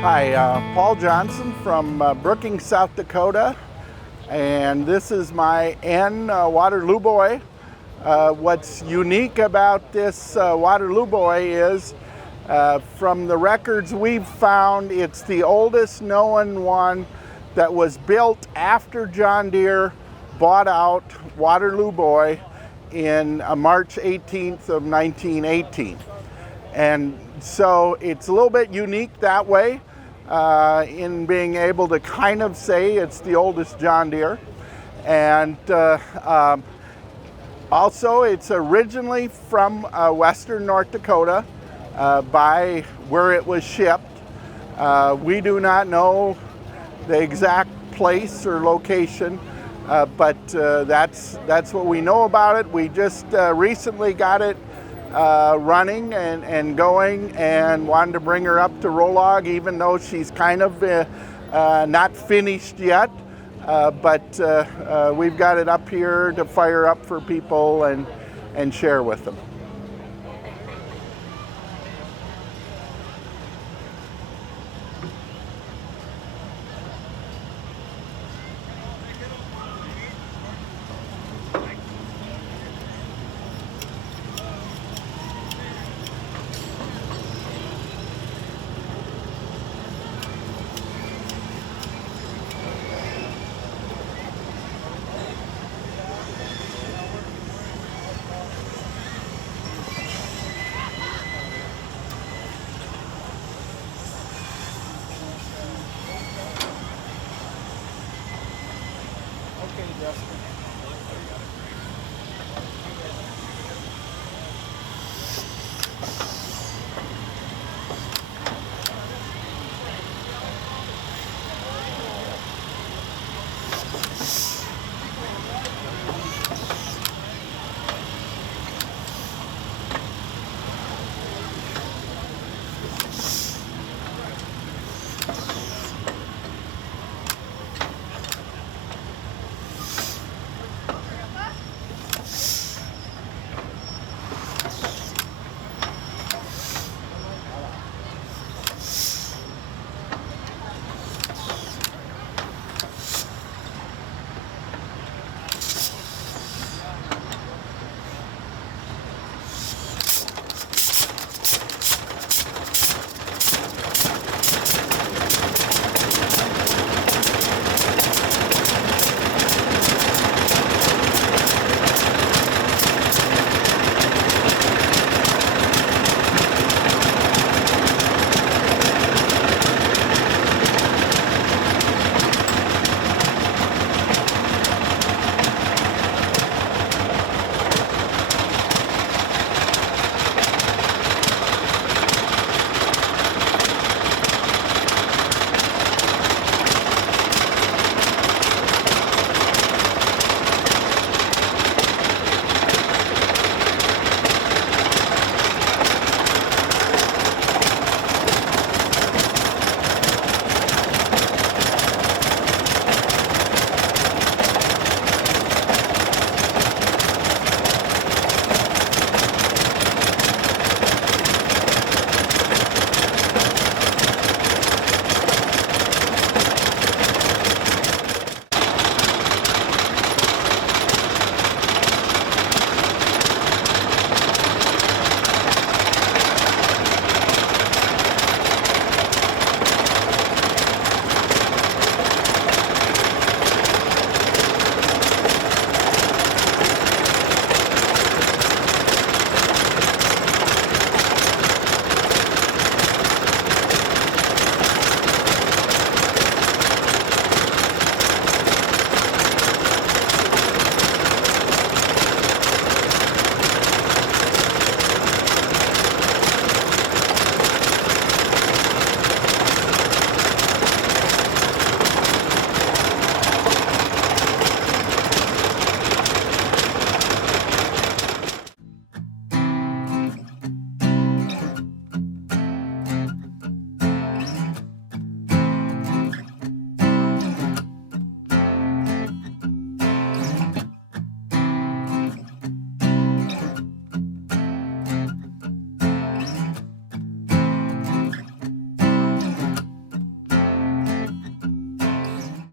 Hi, Paul Johnson from Brooking, South Dakota, and this is my Waterloo Boy. What's unique about this Waterloo Boy is from the records we've found, it's the oldest known one that was built after John Deere bought out Waterloo Boy in March 18th of 1918. And so it's a little bit unique that way in being able to kind of say it's the oldest John Deere. And also it's originally from Western North Dakota by where it was shipped. We do not know the exact place or location, but that's what we know about it. We just recently got it running and going, and wanted to bring her up to Rolog, even though she's kind of not finished yet. But we've got it up here to fire up for people and share with them.